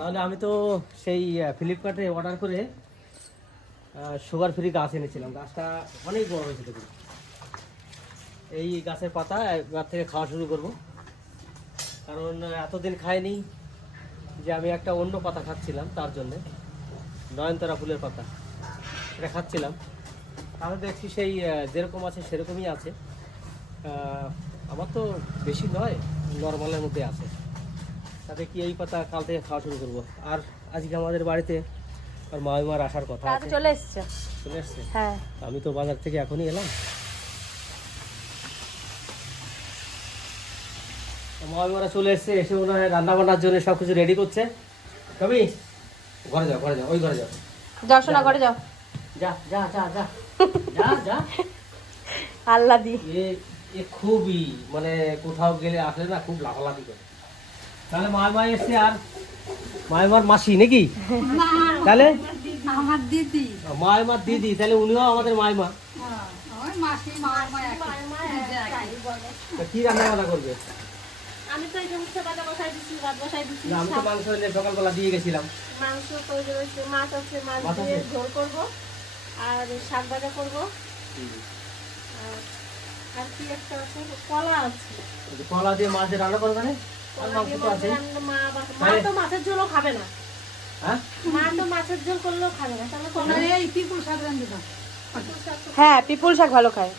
তাহলে আমি তো সেই ফ্লিপকার্টে অর্ডার করে সুগার ফ্রি গাছ এনেছিলাম। গাছটা অনেক বড় হয়েছে দেখুন। এই গাছের পাতা এবার থেকে খাওয়া শুরু করব। কারণ এতদিন খাইনি যে আমি একটা অন্য পাতা খাচ্ছিলাম তার জন্যে। নয়নতারা ফুলের পাতা। এটা খাচ্ছিলাম। তাহলে দেখছি সেই যেরকম আছে সেরকমই আছে। আমার তো বেশি নয় নর্মালের মধ্যে আছে। তাতে কি এই পাতা কাল থেকে খাওয়া শুরু করব? আর আজকে আমাদের বাড়িতে আর মামিমার আসার কথা আছে। চলে এসছে। চলে এসছে? হ্যাঁ। আমি তো বাজার থেকে এখনই এলাম। মামিমারা চলে এসছে এসে মনে হয় রান্না বান্নার জন্য সব কিছু রেডি করছে। কবি ঘরে যাও ঘরে যাও ওই ঘরে যাও। যাও শোনা করে যাও। যা যা যা যা যা যা। আল্লাহ দি। এ এ খুবই মানে কোথাও গেলে আসলে না খুব লাফালাফি করে। তাহলে এসছে আর মায়েমার মাসি নাকি? তাহলে? আমার দিদি। মায়েমার দিদি তাহলে উনিও আমাদের মায়েমা কি রান্না বান্না করবে? আমি তো এই যে উঠতে পাতা বসাই দিচ্ছি ভাত বসাই দিচ্ছি না, আমি তো মাংস এনে সকালবেলা দিয়ে গেছিলাম। মাংস মাছ আছে মাছ দিয়ে ঝোল করব আর শাক ভাজা করব। আর আর কি একটা আছে? কলা আছে। কলা দিয়ে মাছ দিয়ে রান্না করবে না মা তো মাছের ঝোলও খাবে না। হ্যাঁ? মা তো মাছের ঝোল করলেও খাবে না। তাহলে কলা এই পিকুল শাক রান্ধি দাও। হ্যাঁ পিপুল শাক ভালো খায়।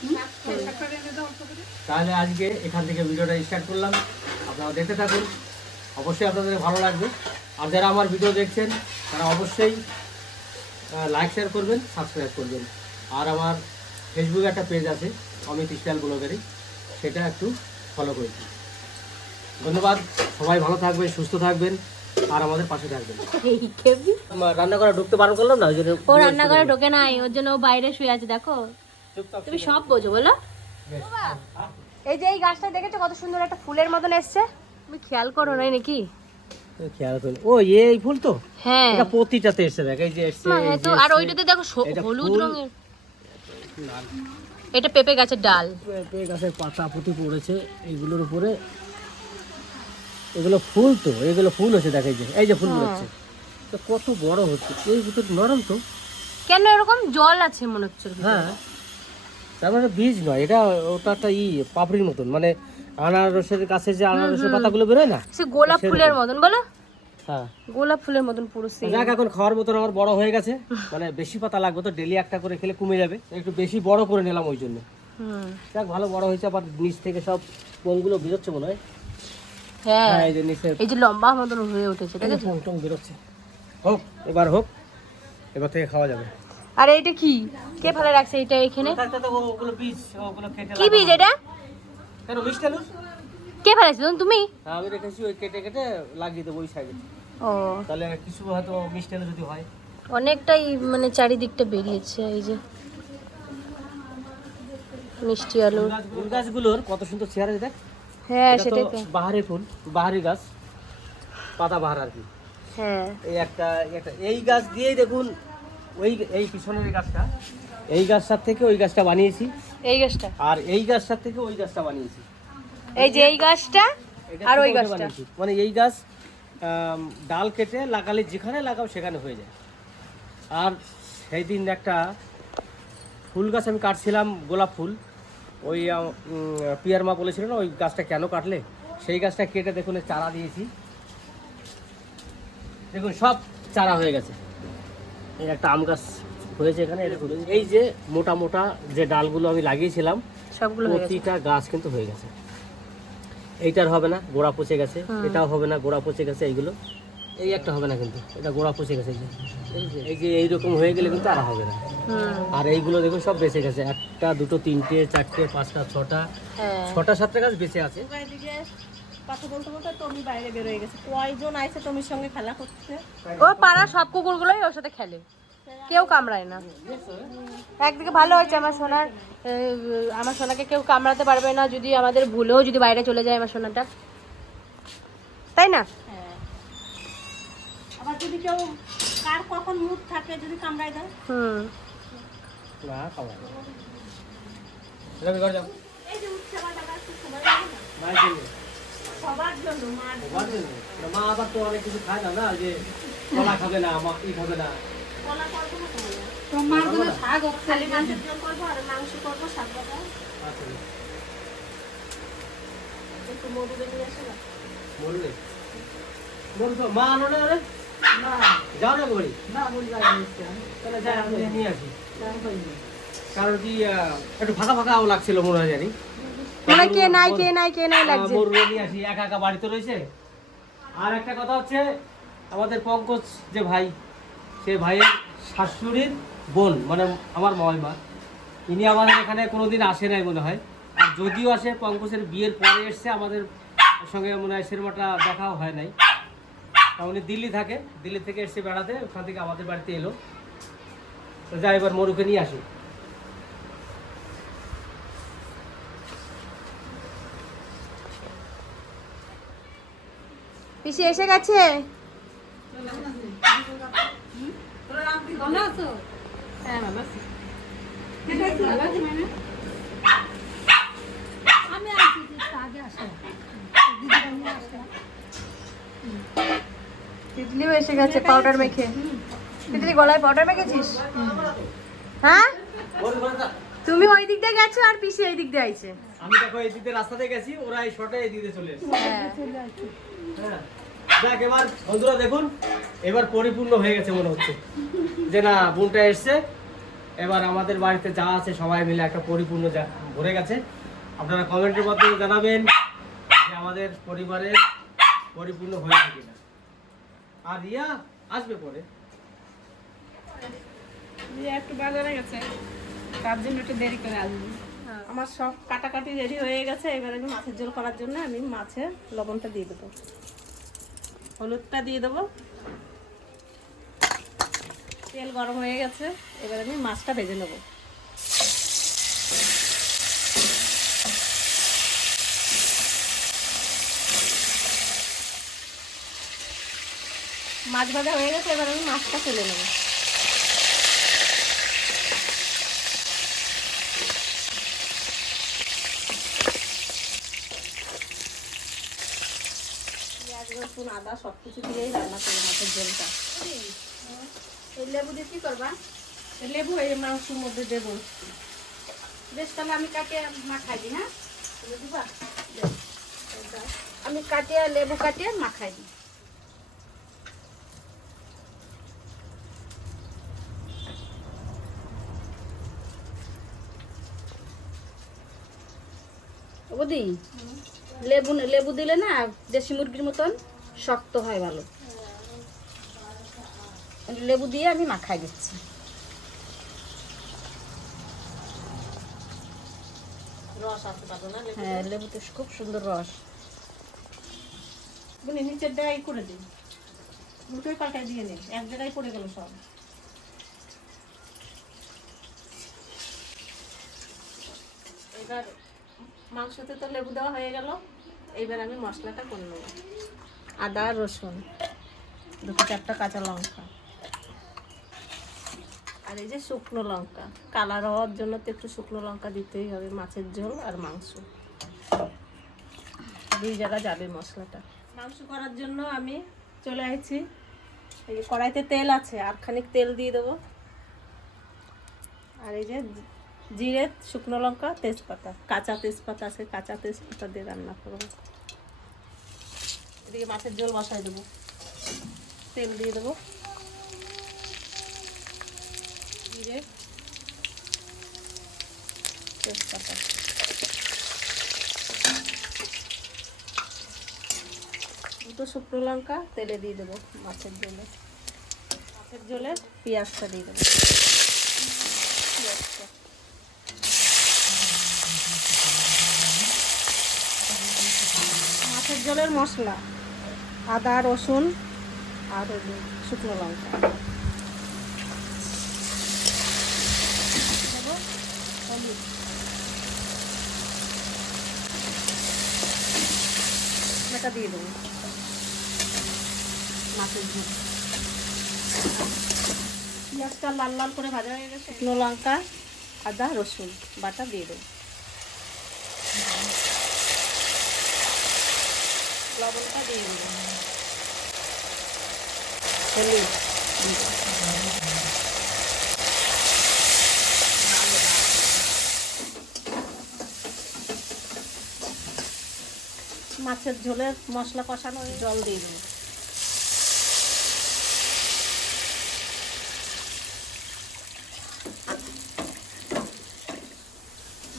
শাকটা রেঁধে দাও অল্প করে। তাহলে আজকে এখান থেকে ভিডিওটা স্টার্ট করলাম। আপনারা দেখতে থাকুন। অবশ্যই আপনাদের ভালো লাগবে। আর যারা আমার ভিডিও দেখছেন তারা অবশ্যই লাইক শেয়ার করবেন সাবস্ক্রাইব করবেন। আর আমার ফেসবুকে একটা পেজ আছে অমিত স্টাইল ব্লগারি সেটা একটু ফলো করে দিন। ধন্যবাদ। সবাই ভালো থাকবেন সুস্থ থাকবেন আর আমাদের পাশে থাকবেন। এই কেবি আমার রান্না করা ঢুকতে বারণ করলাম না? ওই জন্য ও রান্নাঘরে ঢোকে নাই ওর জন্য ও বাইরে শুয়ে আছে দেখো। তুমি সব বোঝো বলো। এই যে এই গাছটা দেখেছ কত সুন্দর একটা ফুলের মতন এসছে? তুমি খেয়াল করো নাই নাকি? খেয়াল করুন ও এই ফুল তো? হ্যাঁ। এটা প্রতিটাতে এসছে দেখ এই যে এসছে হ্যাঁ তো আর ওইটাতে দেখো হলুদ রঙের। এটা পেঁপে গাছের ডাল। পেঁপে গাছের পাতা পুঁতি পড়েছে এইগুলোর উপরে এগুলো ফুল তো এগুলো ফুল হচ্ছে দেখ এই যে এই যে ফুল হ্যাঁ। হচ্ছে। তো কত বড় হচ্ছে এই ভিতর নরম তো। কেন এরকম জল আছে মনে হচ্ছে হ্যাঁ। তার মানে বীজ নয় এটা ওটা একটা ই পাপড়ির মতন মানে আনারসের কাছে যে আনারসের পাতাগুলো বেরোয় না সে গোলাপ ফুলের মতন বলো। হ্যাঁ। গোলাপ ফুলের মতন পুরো। যাক এখন খাওয়ার মতন আমার বড় হয়ে গেছে মানে বেশি পাতা লাগবে তো ডেলি একটা করে খেলে কমে যাবে একটু বেশি বড় করে নিলাম ওই জন্য। হুম। যাক ভালো বড় হয়েছে আবার নিচ থেকে সব পোংগুলো বেরোচ্ছে মনে হয়। হ্যাঁ। হ্যাঁ এই যে নিচে এই যে লম্বা মতন হয়ে উঠেছে বেরোচ্ছে। হোক এবার হোক এবার থেকে খাওয়া যাবে। আর এইটা কি? কে ফেলে রাখছে এটা এখানে? ওগুলো বীজ ওগুলো কেটে কি বীজ এটা? কেন মিষ্টি কে ফেলেছে তখন তুমি? হ্যাঁ আমি রেখেছি ওই কেটে কেটে লাগিয়ে দেবো ওই সাইডে। ও। তাহলে কিছু হয়তো মিষ্টি যদি হয়। অনেকটাই মানে চারিদিকটা বেরিয়েছে এই যে। মিষ্টি আলু। গাছগুলোর কত সুন্দর চেহারা দেখ। হ্যাঁ সেটাই তো। বাহারি ফুল বাহারি গাছ পাতা বাহার আর কি। হ্যাঁ। এই একটা একটা এই গাছ দিয়েই দেখুন ওই এই পিছনের গাছটা এই গাছটার থেকে ওই গাছটা বানিয়েছি। এই গাছটা? আর এই গাছটার থেকে ওই গাছটা বানিয়েছি। এই যে এই গাছটা আর ওই গাছটা। মানে এই গাছ ডাল কেটে লাগালে যেখানে লাগাও সেখানে হয়ে যায়। আর সেই দিন একটা ফুল গাছ আমি কাটছিলাম গোলাপ ফুল। ওই পিয়ার মা বলেছিল না ওই গাছটা কেন কাটলে? সেই গাছটা কেটে দেখুন চারা দিয়েছি। দেখুন সব চারা হয়ে গেছে। এই একটা আম গাছ হয়েছে এখানে এই যে মোটা মোটা যে ডালগুলো আমি লাগিয়েছিলাম সবগুলো প্রতিটা গাছ কিন্তু হয়ে গেছে। এইটার হবে না গোড়া পচে গেছে এটাও হবে না গোড়া পচে গেছে এইগুলো। এই একটা হবে না কিন্তু। এটা গোড়া পচে গেছে এই যে। এই যে- এইরকম হয়ে গেলে কিন্তু আর হবে না। আর এইগুলো দেখুন সব বেঁচে গেছে। একটা দুটো তিনটে চারটে পাঁচটা ছটা। হ্যাঁ। ছটা সাতটা গাছ বেঁচে আছে। কথা বলতে বলতে টমি বাইরে গেছে। কয়জন আইছে টমির সঙ্গে খেলা করতে? ও পাড়া সব কুকুরগুলোই ওর সাথে খেলে। কেউ কামড়ায় না। একদিকে ভালো হয়েছে আমার সোনার আমার সোনাকে কেউ কামড়াতে পারবে না। যদি আমাদের ভুলেও যদি বাইরে চলে যায় আমার সোনাটা। তাই না? হ্যাঁ আবার যদি কেউ কার কখন মুড থাকে যদি কামড়ায় দেয়? হুম। না খাওয়া রবি ঘর যাও এই যে উঠছে। সবার জন্য সবার জন্য? মা আবার তো অনেক কিছু খায় না না যে কলা খাবে না মা ই খাবে না। কলা করব না তোমার জন্য শাক খালি মাছের ঝোল করব আর মাংস করব শাক আচ্ছা। একটু মধুরে নিয়ে আসো না? মরবে মরবে মা আনো না যাও না বলি। না বুঝলা তাহলে যাই আমি নিয়ে আসি। কারণ কি একটু ফাঁকা ফাঁকাও লাগছিল মনে হয় জানি। মনে কে নাই কে নাই কে নাই লাগছে। মরুরে নিয়ে আসি একা একা বাড়িতে রয়েছে। আর একটা কথা হচ্ছে আমাদের পঙ্কজ যে ভাই সে ভাইয়ের শাশুড়ির বোন মানে আমার ময়মা ইনি আমাদের এখানে কোনোদিন আসে নাই মনে হয়। আর যদিও আসে পঙ্কজের বিয়ের পরে এসছে আমাদের সঙ্গে মনে হয় সিনেমাটা দেখাও হয় নাই। উনি দিল্লি থাকে দিল্লি থেকে এসে বেড়াতে ওখান থেকে আমাদের বাড়িতে এলো। তো যাই এবার মরুকে নিয়ে আসি। পিসি এসে গেছে? হ্যাঁ মানে আমি আসি আগে আসো। তিতলিও এসে গেছে পাউডার মেখে। তিতলি গলায় পাউডার মেখেছিস? হ্যাঁ? তুমি ওই দিক দিয়ে গেছো আর পিসি এই দিক দিয়ে আইছে। আমি দেখো এই দিকে রাস্তাতে গেছি ওরা এই শর্টে এই দিকে চলে এসেছে। হ্যাঁ। হ্যাঁ। দেখ এবার বন্ধুরা দেখুন এবার পরিপূর্ণ হয়ে গেছে মনে হচ্ছে। যে না বোনটা এসছে। এবার আমাদের বাড়িতে যা আছে সবাই মিলে একটা পরিপূর্ণ যা ভরে গেছে। আপনারা কমেন্টের মাধ্যমে জানাবেন যে আমাদের পরিবারের পরিপূর্ণ হয়েছে কিনা। আর রিয়া আসবে পরে। দিয়ে একটু বাজারে গেছে তার জন্য একটু দেরি করে আসব। আমার সব কাটাকাটি রেডি হয়ে গেছে এবার আমি মাছের ঝোল করার জন্য আমি মাছের লবণটা দিয়ে দেবো। হলুদটা দিয়ে দেবো। তেল গরম হয়ে গেছে এবার আমি মাছটা ভেজে নেব। মাছ ভাজা হয়ে গেছে এবার আমি মাছটা ফেলে নেব। রসুন আদা সব কিছু দিয়েই রান্না করি মাছের ঝোলটা। এই লেবু দিয়ে কি করবা? লেবু এই মাংসের মধ্যে দেবো। বেশ তাহলে আমি কাটে মাখাই দিই হ্যাঁ দিবা? আমি কাটিয়ে লেবু কাটিয়ে মাখাই দিই। বুদি লেবু লেবু দিলে না দেশি মুরগির মতন শক্ত হয় ভালো। লেবু দিয়ে আমি মাখাই দিচ্ছি। রস আসতে পারব না লেবু হ্যাঁ লেবুতে খুব সুন্দর রস। বুনি নিচের জায়গায় করে দিই দুটোই পাল্টাই দিয়ে নিই এক জায়গায় পড়ে গেল সব। এবার মাংসতে তো লেবু দেওয়া হয়ে গেল। এইবার আমি মশলাটা করে নেব। আদা, রসুন, দুটো চারটা কাঁচা লঙ্কা। আর এই যে শুকনো লঙ্কা, কালার হওয়ার জন্য তো একটু শুকনো লঙ্কা দিতেই হবে, মাছের ঝোল আর মাংস। দুই জায়গা যাবে মশলাটা। মাংস করার জন্য আমি চলে আসছি এই যে কড়াইতে তেল আছে, আর খানিক তেল দিয়ে দেবো। আর এই যে জিরে, শুকনো লঙ্কা, তেজপাতা। কাঁচা তেজপাতা আছে, কাঁচা তেজপাতা দিয়ে রান্না করব। এদিকে মাছের ঝোল বসাই দেবো। তেল দিয়ে দেবো। জিরে, তেজপাতা। দুটো শুকনো লঙ্কা তেলে দিয়ে দেবো মাছের ঝোলে। মাছের ঝোলে পেঁয়াজটা দিয়ে দেবো। পেঁয়াজটা। মাছের ঝোলের মশলা, আদা, রসুন আর শুকনো লঙ্কা। এটা দিয়ে দেবো। মাছের ঝোল। পেঁয়াজটা লাল লাল করে ভাজা হয়ে গেছে। শুকনো লঙ্কা, আদা, রসুন, বাটা দিয়ে দেবো। লবণটা দিয়ে হলুদ মাছের ঝোলে মশলা কষানো জল দিয়ে দেবো।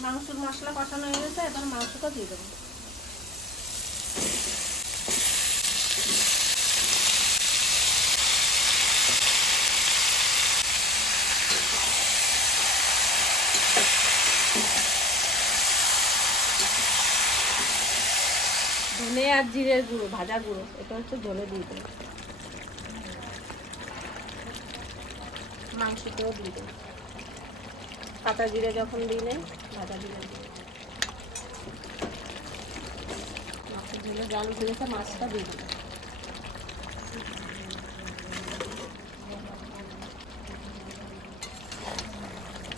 মাংসের মশলা কষানো হয়ে গেছে এবার মাংসটা দিয়ে দেবো ধনে আর জিরের গুঁড়ো, ভাজা গুঁড়ো, এটা হচ্ছে ঝোলে দিয়ে দেবো। মাংসতেও দিয়ে দেবো। কাঁচা জিরে যখন দিলে ভাজা জিরে জল উঠে মাছটা দিয়ে দেবো।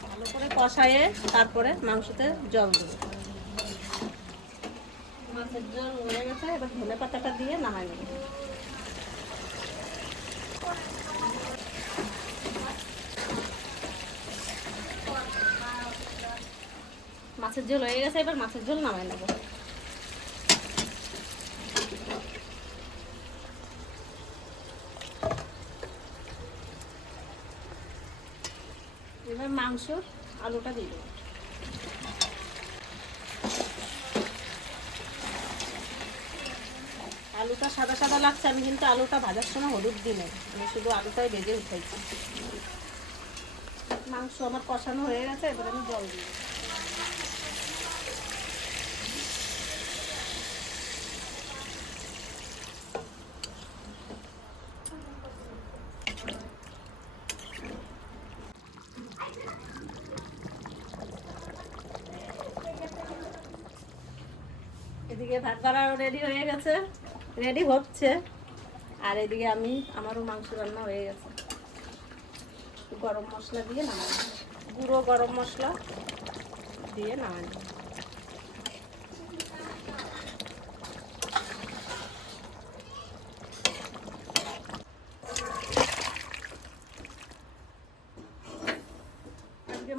ভালো করে কষায়ে তারপরে মাংসতে জল দেবো। মাছের জল হয়ে গেছে, এবার ধনে পাতাটা দিয়ে নামাই নেব। মাছের ঝোল হয়ে গেছে, এবার মাছের ঝোল নামাই নেব। এবার মাংস, আলুটা দিয়ে দেবো। আলুটা সাদা সাদা লাগছে, আমি কিন্তু আলুটা ভাজার সময় হলুদ দিই আমি শুধু আলুটাই ভেজে উঠাইছি। মাংস আমার কষানো হয়ে গেছে, এবার আমি জল দিই এদিকে ভাত বাড়াও রেডি হয়ে গেছে। রেডি হচ্ছে। আর এদিকে আমি, আমারও মাংস রান্না হয়ে গেছে। গরম মশলা দিয়ে নামাই। গুঁড়ো গরম মশলা দিয়ে নামাই।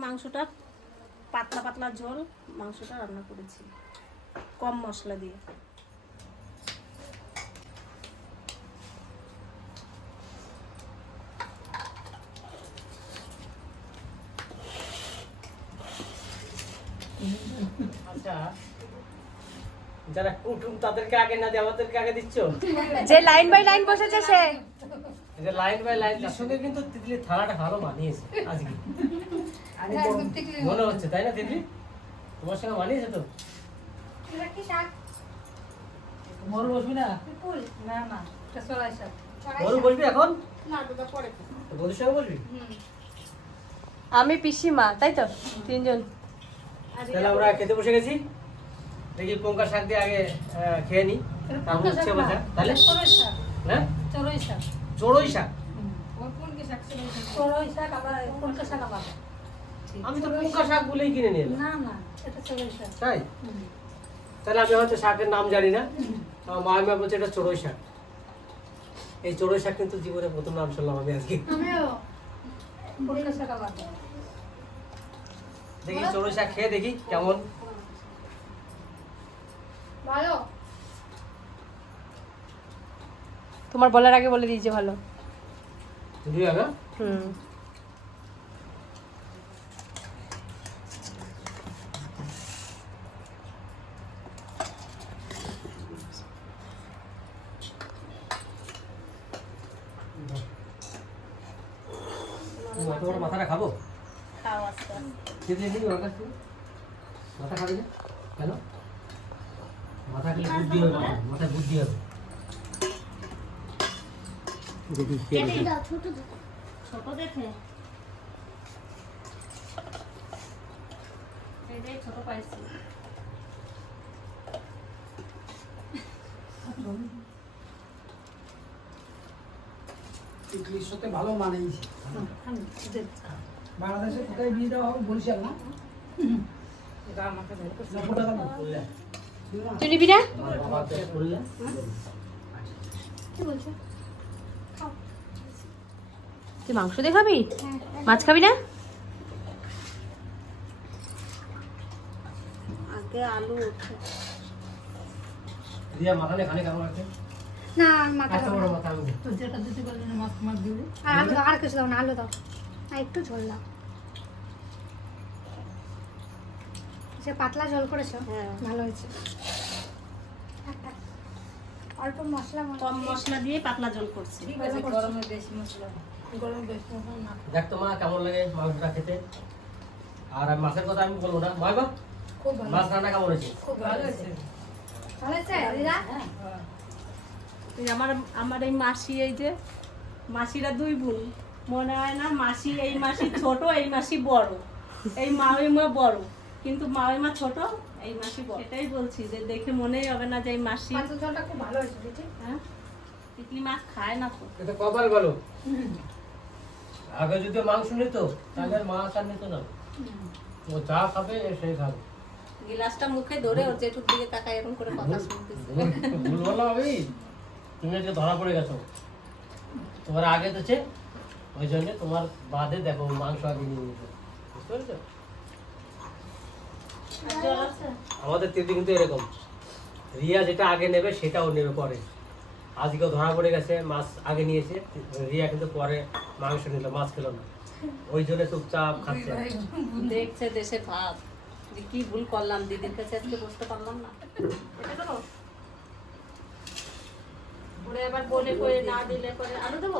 মাংসটা পাতলা পাতলা ঝোল, মাংসটা রান্না করেছি। কম মশলা দিয়ে। যারা কুটুম তাদেরকে আগে না আমাদেরকে আগে দিচ্ছ? যে লাইন বাই লাইন বসেছে সে। যে লাইন বাই লাইন তার সঙ্গে কিন্তু তিতলির থালাটা ভালো মানিয়েছে আজকে। মনে হচ্ছে তাই না তিতলি? তোমার সঙ্গে মানিয়েছে তো? মরু বসবি না? মরু বসবি এখন? বন্ধুর সঙ্গে বসবি? আমি পিসিমা তাই তো? তিনজন। তাহলে আমরা খেতে বসে গেছি। দেখি পঙ্কা শাক দিয়ে আগে খেয়ে নি। তারপর উচ্ছে ভাজা। তাহলে? হ্যাঁ? চড়ই শাক। আমি তো পঙ্কা শাক। বলেই কিনে নিয়ে তাই? তাহলে আমি হয়তো শাকের নাম জানি না। আমার মা মা বলছে এটা চড়ই শাক। এই চড়ই শাক কিন্তু জীবনে প্রথম নাম শুনলাম আমি আজকে। শাক খেয়ে দেখি কেমন। ভালো। তোমার বলার আগে বলে দিয়েছে ভালো। হুম। মাথাটা খাব। খেতে দিবি ওর কাছ মাথা খাবি না? কেন? মাথা খেলে বুদ্ধি হবে মাথায়। মাথায় বুদ্ধি হবে। দেখি। ছোট দেখে। ছোট পাইছি। ইডলির সাথে ভালো মানিয়েছে বাংলাদেশে কোথায় বিয়ে দেওয়া হবে বরিশাল না? বললে। তুই নিবি না? বলছো? মাংস দিয়ে খাবি? মাছ খাবি না? আগে আলু মাথা খালি আছে না মাথা আর আলু দাও আর কিছু দাও না আলু দাও। আর একটু ঝোল দাও। সে পাতলা ঝোল করেছ হ্যাঁ। ভালো হয়েছে। অল্প মশলা কম মশলা দিয়ে পাতলা জল করছি। দেখ তো মা কেমন লাগে মাংসটা খেতে? আর মাছের কথা আমি বলব না। ভয় বা মাছ রান্না কেমন হয়েছে? ভালো হয়েছে। দিদা? আমার আমার এই মাসি এই যে মাসিরা দুই বোন। মনে হয় না মাসি এই মাসি ছোট এই মাসি বড়। এই মামিমা বড়। কিন্তু মামিমা ছোট এই মাসি বড়। এটাই বলছি যে দেখে মনেই হবে না যে এই মাসি খুব ভালো হয়েছে হ্যাঁ? তিতলি মাছ খায় না তো। এটা কপাল ভালো। আগে যদি মাংস নিত তাহলে মাছ আর নিত না। ও যা খাবে সেই খাবে। গিলাসটা মুখে ধরে ওর জেঠুর দিকে তাকায় এরকম করে কথা শুনতেছে। ভুল বললাম আমি। তুমি আজকে ধরা পড়ে গেছো। তোমার আগে দিচ্ছে ওই জন্য তোমার বাদে দেখো মাংস আগে নিয়ে নিয়েছে বুঝতে পেরেছ? আমাদের তিথি কিন্তু এরকম। রিয়া যেটা আগে নেবে সেটাও নেবে পরে। আজকেও ধরা পড়ে গেছে মাছ আগে নিয়েছে রিয়া কিন্তু পরে মাংস নিল মাছ খেলো না। ওই জন্য চুপচাপ খাচ্ছে। দেখছে দেশের ভাব যে কি ভুল করলাম দিদির কাছে আজকে বসতে পারলাম না। এটা দেবো ওরে আবার বলে করে না দিলে করে আলু দেবো?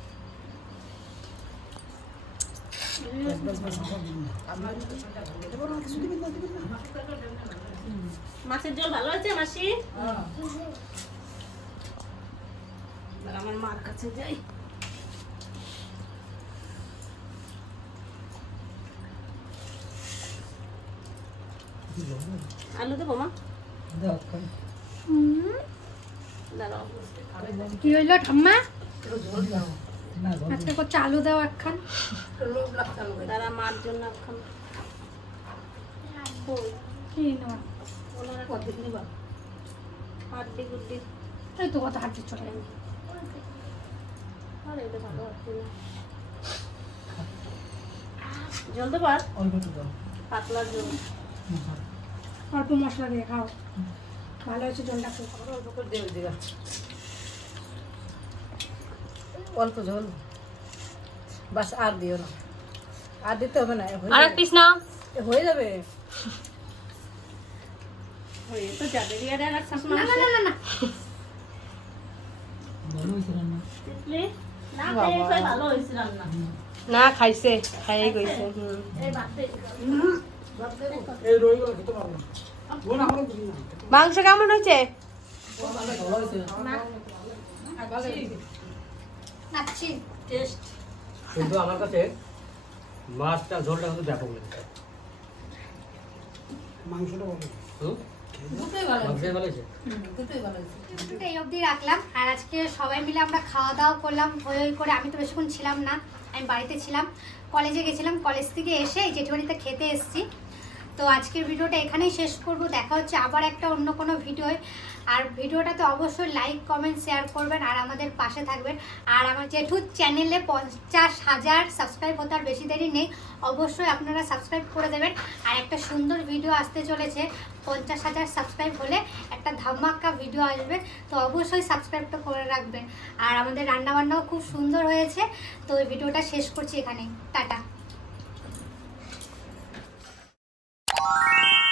মাছের ঝোল ভালো আছে মাসি? আমার মার কাছে যাই। আলু দেবো মা? কি হইল ঠাম্মা? আজকে করছে আলু দাও একখান। দাঁড়া মার জন্য এখন কই? কি নেওয়া? ওনারা কদ্দিক নিবা? হাড্ডি গুড্ডি। এই তো কত হাঁটতে চলে যাবে আরে এটা ভালো হচ্ছে না। জল দেবো? আর পাতলা জল। অল্প মশলা দিয়ে খাও। ভালো হয়েছে ঝোলটা খুব অল্প ঝোল। বাস আর দিও না। আর দিতে হবে না হয়ে আর এক যাবে। পিস নাও। হয়ে যাবে। হয়ে তো যাবে রিয়ারে আর শাশু না না না না না। না ভালো না খাইছে খাইয়ে গইছে হুম। এই বাড়তে মাংস কেমন হয়েছে। নাচ্ছি টেস্ট কিন্তু আমার কাছে মাছটা ঝোলটা কিন্তু ব্যাপক লেগেছে। হুম? দুটোই ভালো মাংসটাই ভালো হয়েছে? দুটোই ভালো হয়েছে। এই অবধি রাখলাম। আর আজকে সবাই মিলে আমরা খাওয়া দাওয়া করলাম হই হই করে। আমি তো বেশিক্ষণ ছিলাম না আমি বাড়িতে ছিলাম। কলেজে গেছিলাম। কলেজ থেকে এসে এই জেঠুবাড়িতে খেতে এসেছি। তো আজকের ভিডিওটা এখানেই শেষ করব। দেখা হচ্ছে আবার একটা অন্য কোনো ভিডিওয়। আর ভিডিওটাতে অবশ্যই লাইক কমেন্ট শেয়ার করবেন আর আমাদের পাশে থাকবেন। আর আমার জেঠুর চ্যানেলে পঞ্চাশ হাজার সাবস্ক্রাইব হতে আর বেশি দেরি নেই। অবশ্যই আপনারা সাবস্ক্রাইব করে দেবেন। আর একটা সুন্দর ভিডিও আসতে চলেছে। পঞ্চাশ হাজার সাবস্ক্রাইব হলে একটা ধামাক্কা ভিডিও আসবে। তো অবশ্যই সাবস্ক্রাইবটা করে রাখবেন। আর আমাদের রান্নাবান্নাও খুব সুন্দর হয়েছে। তো এই ভিডিওটা শেষ করছি এখানেই। টাটা। Thank you.